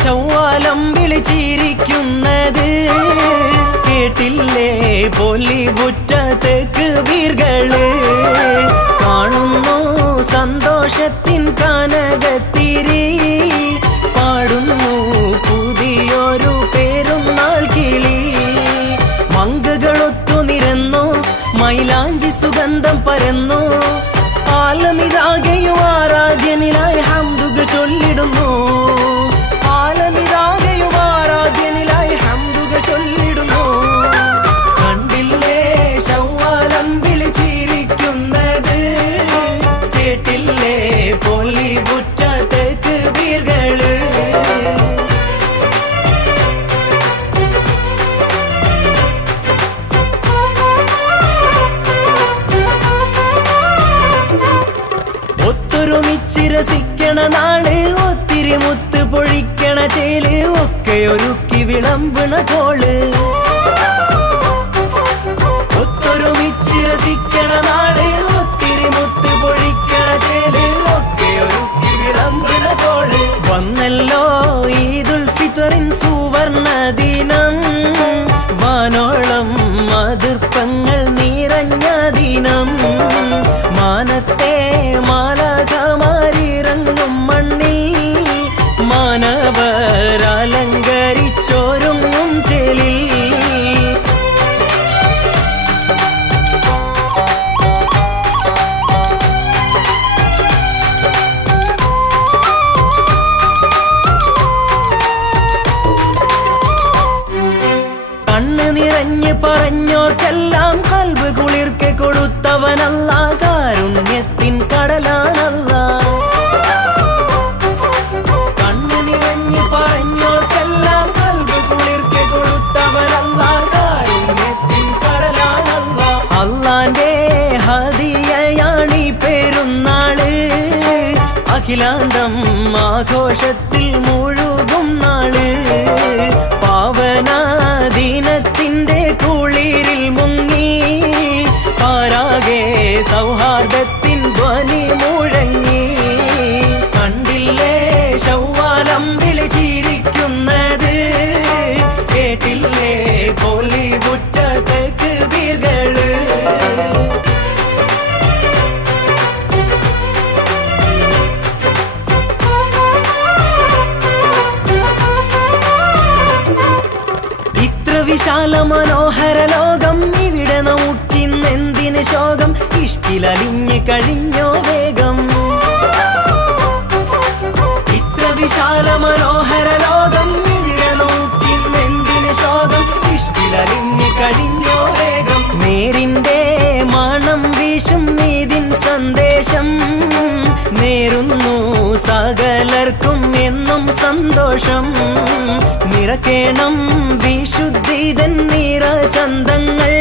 ശവ്വാലം വിളിച്ചിരിക്കുന്നത് കേട്ടില്ലേ ബോളിവുഡ് തക്ബീറുകള് കാണുന്നു സന്തോഷത്തിൻ കനകത്തിരി പാടുന്നു പുതിയൊരു പെരുന്നാൾ കിളി മങ്കകളൊത്തു നിരന്നു മൈലാഞ്ചി സുഗന്ധം പരന്നു ആലമിതാകെയും ആരാധ്യനിലായി ഹംദുകൾ ചൊല്ലിടുന്നു ആലമിതാകെയും ആരാധ്യനിലായി ഹംദുകൾ ചൊല്ലിടുന്നു കണ്ടില്ലേ ശവ്വാലം വിളിച്ചിരിക്കുന്നത് കേട്ടില്ലേ ബോളിവുഡ് തക്ബീറുകള് ഒത്തൊരുമിച്ചിരസിക്കണ നാള് ഒത്തിരി മുത്ത് പൊഴിക്കണ ചേല് ഒക്കെ ഒരുക്കി വിളമ്പണ കോള് ഒത്തൊരുമിച്ചിരസിക്കണ നാള് ഒത്തിരി മുത്ത് പൊഴിക്കണ ചേല് ഒക്കെ ഒരുക്കി വിളമ്പണ കോള് വന്നല്ലോ ഈദുൽ ഫിത്റിൻ സുവർണ ദിനം വാനോളം മതിർപ്പങ്ങൾ നിറഞ്ഞ ദിനം മാനത്തെ മാലാഖമാരിറങ്ങും മണ്ണിൽ മാനവരലങ്കരിച്ചൊരുങ്ങും ചേലിൽ കണ്ണ് നിറഞ്ഞ് പറഞ്ഞോർക്കെല്ലാം കൽബ് കുളിർക്കെ കൊടുത്തവനല്ല കാരുണ്യത്തിൻ കടലാണല്ല കണ്ണ് നിറഞ്ഞ് പറഞ്ഞോർക്കെല്ലാം കൽബ് കുളിർക്കെ കൊടുത്തവനല്ല കാരുണ്യത്തിൻ കടലാണല്ല അല്ലാന്റെ ഹദിയയാണീ പെരുന്നാള് അഖിലാണ്ടം ആഘോഷത്തിൽ മുഴുകും നാള് പാവനാദീനത്തിന്റെ കുളിരിൽ മുങ്ങി പാരാകെ സൗഹാർദ്ദത്തിൻ ധ്വനി മുഴങ്ങി കണ്ടില്ലേ ശവ്വാലം വിളിച്ചിരിക്കുന്നത് കേട്ടില്ലേ ബോളിവുഡ് തക്ബീറുകള് വിശാല മനോഹര ലോകം ഇവിടെ നോക്കിന്നെന്തിന് ശോകം ഇഷ്കിലലിഞ്ഞ് കഴിഞ്ഞോ വേഗം ഇത്ര വിശാല മനോഹര ലോകം ഇവിടെ നോക്കിന്നെന്തിന് ശോകം ഇഷ്കിലലിഞ്ഞ് കഴിഞ്ഞോ വേഗം നേരിന്റെ മണം വീശും നീതിൻ സന്ദേശം നേരുന്നു സകലർക്കും എന്നും സന്തോഷം നിറക്കേണം വിശുദ്ധിതൻ നിറചന്തങ്ങൾ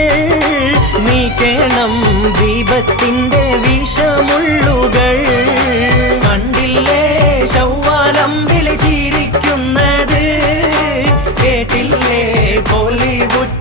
നീക്കേണം ദീപത്തിന്റെ വിഷമുള്ളുകൾ കണ്ടില്ലേ ശവ്വാലം വിളിച്ചിരിക്കുന്നത് കേട്ടില്ലേ ബോളിവുഡ്